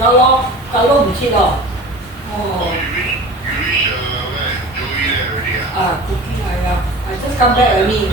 Ya lor, kalau mesti lah. Oh. Cooking I just come back early.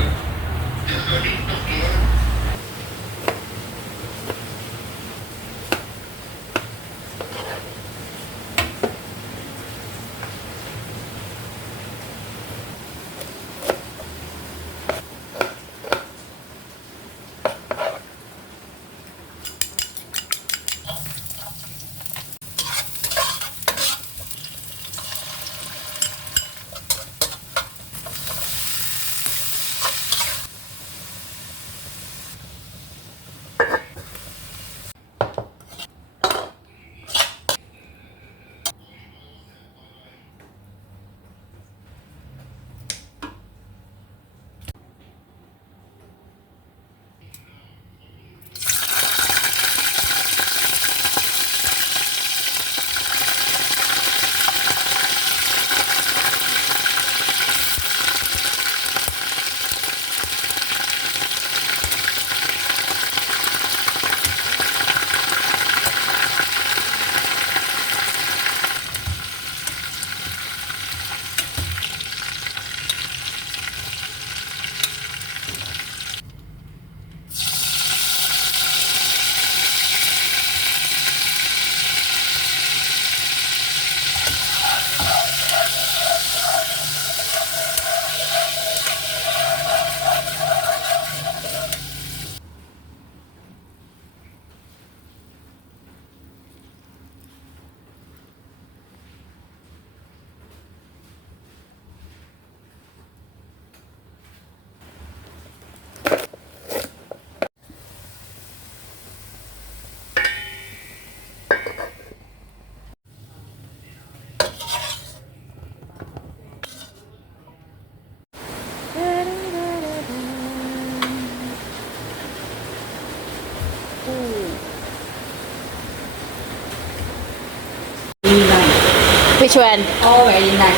Which one? All very nice.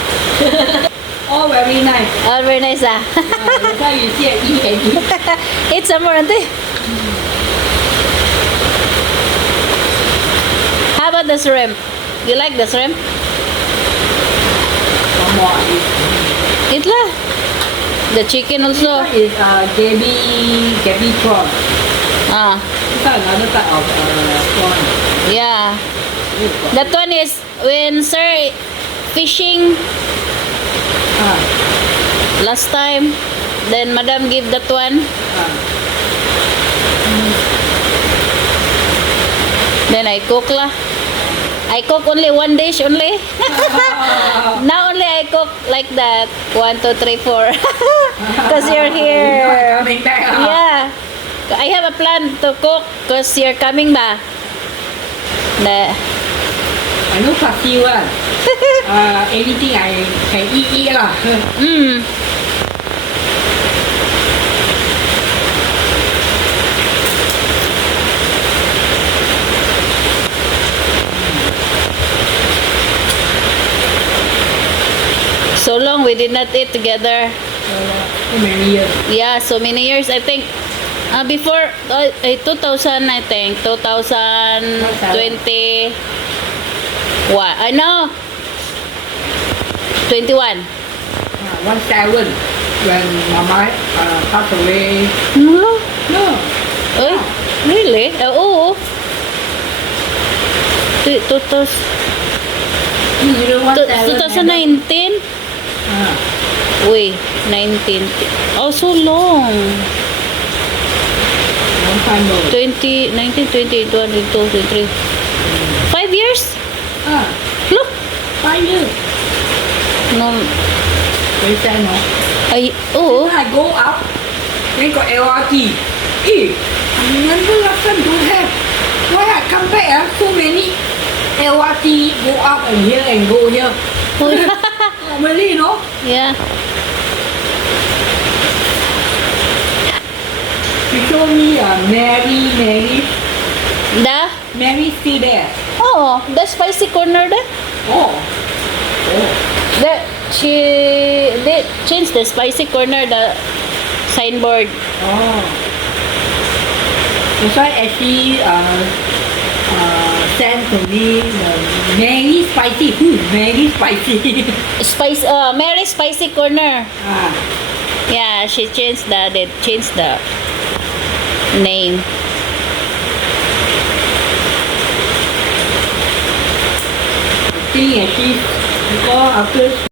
All very nice. Oh, very nice ah. That's why you see eat and eat. Eat some more, auntie. How about the shrimp? You like the shrimp? One more I eat. Eat lah. The chicken also. This one is gabi prawn. Ah, This one another type of prawn. yeah. That one is when sir fishing Ah, last time. Then madam give that one. ah. Then I cook lah. I cook only one dish only. Now only I cook like that. 1, 2, 3, 4. Cause you're here. Coming back. Yeah. I have a plan to cook cause you're coming ba. The I know fussy one. Anything I can eat lah. mm. So long we did not eat together. Too many years. Yeah, so many years. I think before 2000, I think 2020. What? I know. 21. 17 when Mama passed away. No. No. Oh, really? Oo. 2019. 2019. Wait, 19. Oh, so long. Long time ago. 20, 19, 20, 21, 22, 23. 5 years? Look. 5 years. No. Very sad, no? Oh. Then I go up, then got LRT. I remember last time don't have. Why I come back, so many LRT go up and here and go here. Normally, no? Yeah. You show me Mary. Mary still there. Oh, the spicy corner there. Oh. That they changed the spicy corner, the signboard. Oh. That's why actually sent to me the very spicy food, very spicy. Spice, Mary Spicy Corner. Ah, Yeah, they changed the name. I think actually because after